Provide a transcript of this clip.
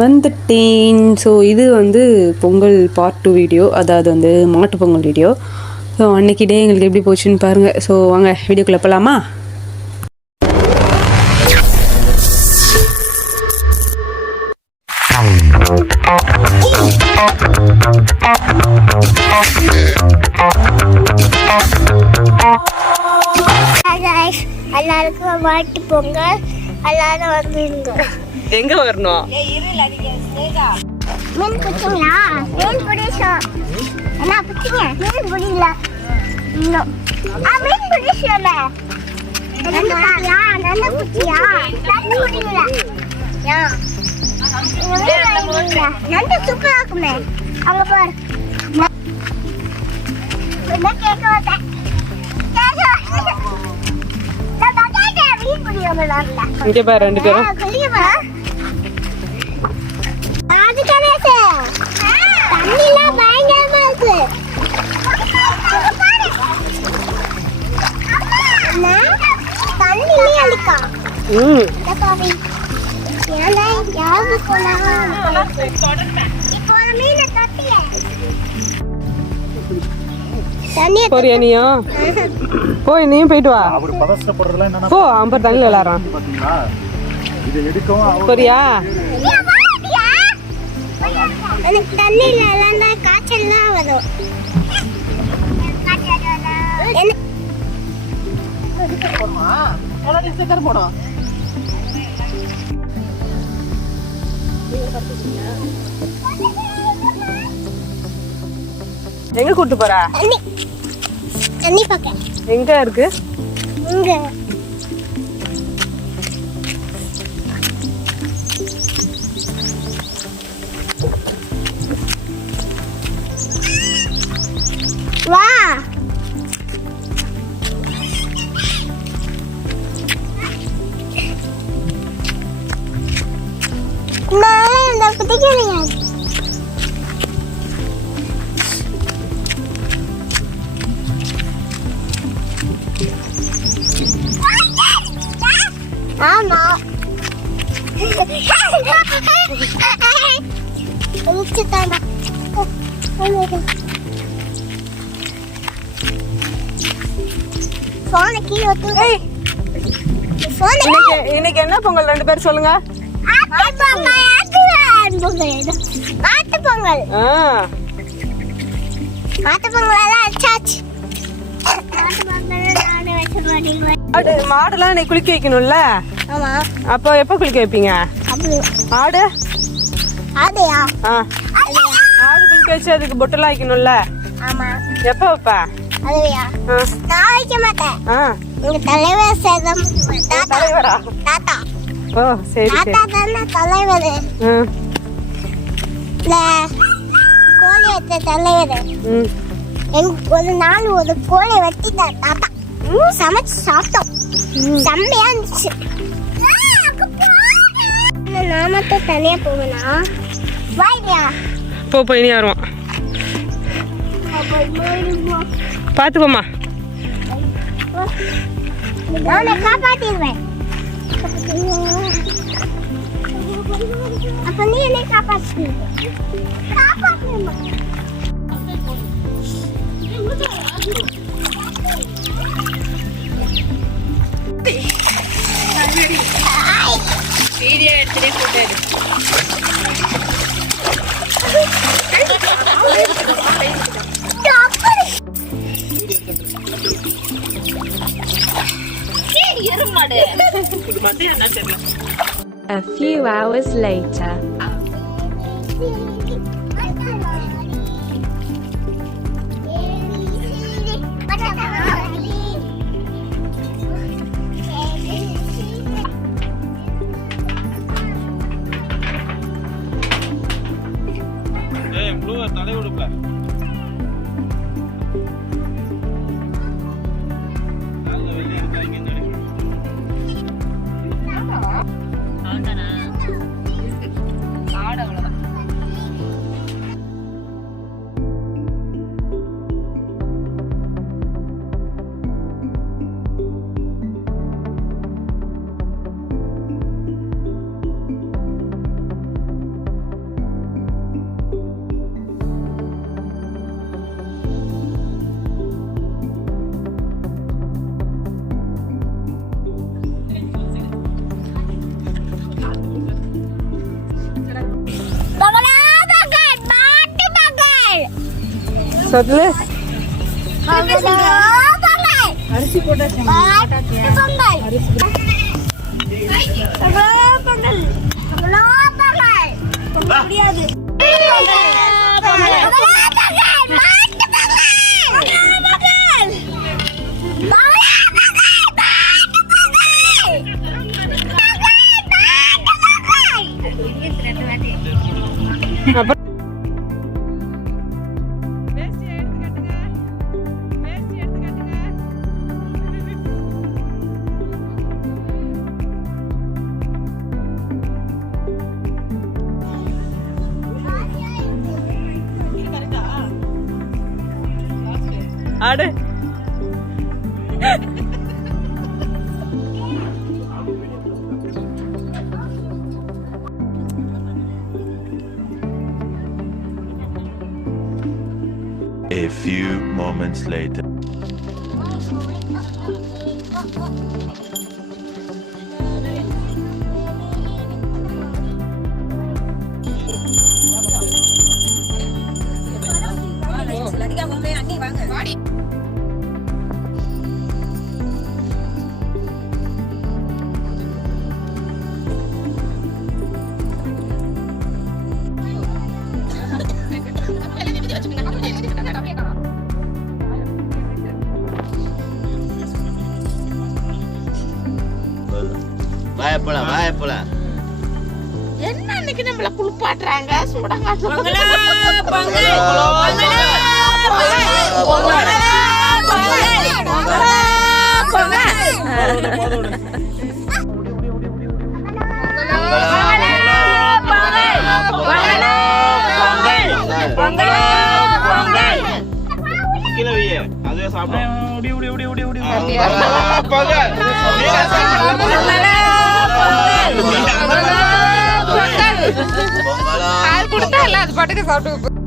வந்துட்டேன். ஸோ இது வந்து பொங்கல் பார்ட் 2 வீடியோ, அதாவது வந்து மாட்டு பொங்கல் வீடியோ. ஸோ அன்றைக்கி டே எங்களுக்கு எப்படி போச்சுன்னு பாருங்கள். ஸோ வாங்க வீடியோக்குள்ளே போகலாமா? எல்லாருக்கும் மாட்டு பொங்கல். எல்லாரும் வந்துருங்க. எங்க வரணும்? மீன் பிடிச்சிங்களா? மீன் பிடிச்சோம். என்ன பிடிச்சிங்க? மீன் பிடிக்கல இன்னும். மீன் பிடிச்சோம்ல. நண்டு பாத்தியா? நண்டு பிடிச்சியா? நண்டு பிடிக்கல. நண்டு சூப்பரா இருக்குமே. அங்க பாரு. என்ன கேட்க வந்தேன்? இங்கே பாரு ரெண்டு பேரும். தண்ணிலாம் பயங்கரமா இருக்கு. தண்ணிலே அழிக்கா. யாரு போனா இப்போ மீனை தட்டிய போறியா நீயும்? போய் நீயும் போயிட்டு வா. போ அம்பர் தண்ணியில் விளாட்றான். போறியா? எனக்கு தண்ணியில் விளாண்டா காய்ச்சல் தான் வரும். எங்க கூட்டு போற? தண்ணி பக்கம். எங்க இருக்கு? இங்க. வா. நான் இந்த குட்டிக்கலையா? ஆமா. இன்னைக்கு என்ன பொங்கல்? ரெண்டு பேரும் சொல்லுங்க. மாட்டு பொங்கல். மாட்டு பொங்கல் அச்சாச்சு. மாடுலாம் இன்னைக்கு குளிக்க வைக்கணும்ல? ஆமா. அப்போ எப்ப குளிக்க வைப்பீங்க? ஆடு ஆடையா? ஆடு குளிக்க வச்சு அதுக்கு பொட்டெல்லாம் வைக்கணும்ல? ஆமா. எப்ப வைப்ப? அதுவையா? நான் வைக்க மாட்டேன். எங்க தலைவர் சேதம். தலைவரா? தாத்தா. ஓ சரி சரி. தாத்தா தானே தலைவர். இல்ல கோழி வச்ச தலைவர். எனக்கு ஒரு நாள் ஒரு கோழி வெட்டிட்டார் தாத்தா. சமைச்சு சாப்பிட்டோம். செம்மையா இருந்துச்சு. நான் மட்டும் தனியா போவேனா? வாய்டியா? போ இனி வருவான். பாத்துக்கோமா. நான் காப்பாத்திடுவேன். அப்ப நீ என்ன காப்பாத்து? காப்பாத்துமா. வீடியோ எடுத்துட்டே போட்டாரு. A few hours later. சொல்லு. அரிசி போட்டா பொங்கல். பொங்கல். முடியாது. ஆடு. A few moments later. வாயப்போல என்ன இன்னைக்கு நம்மள குளிப்பாட்டுறாங்க சுடங்காட்டு அதுவே சாப்பிடும் கொடுத்தா இல்ல அது பாட்டுக்கு சாப்பிட்டு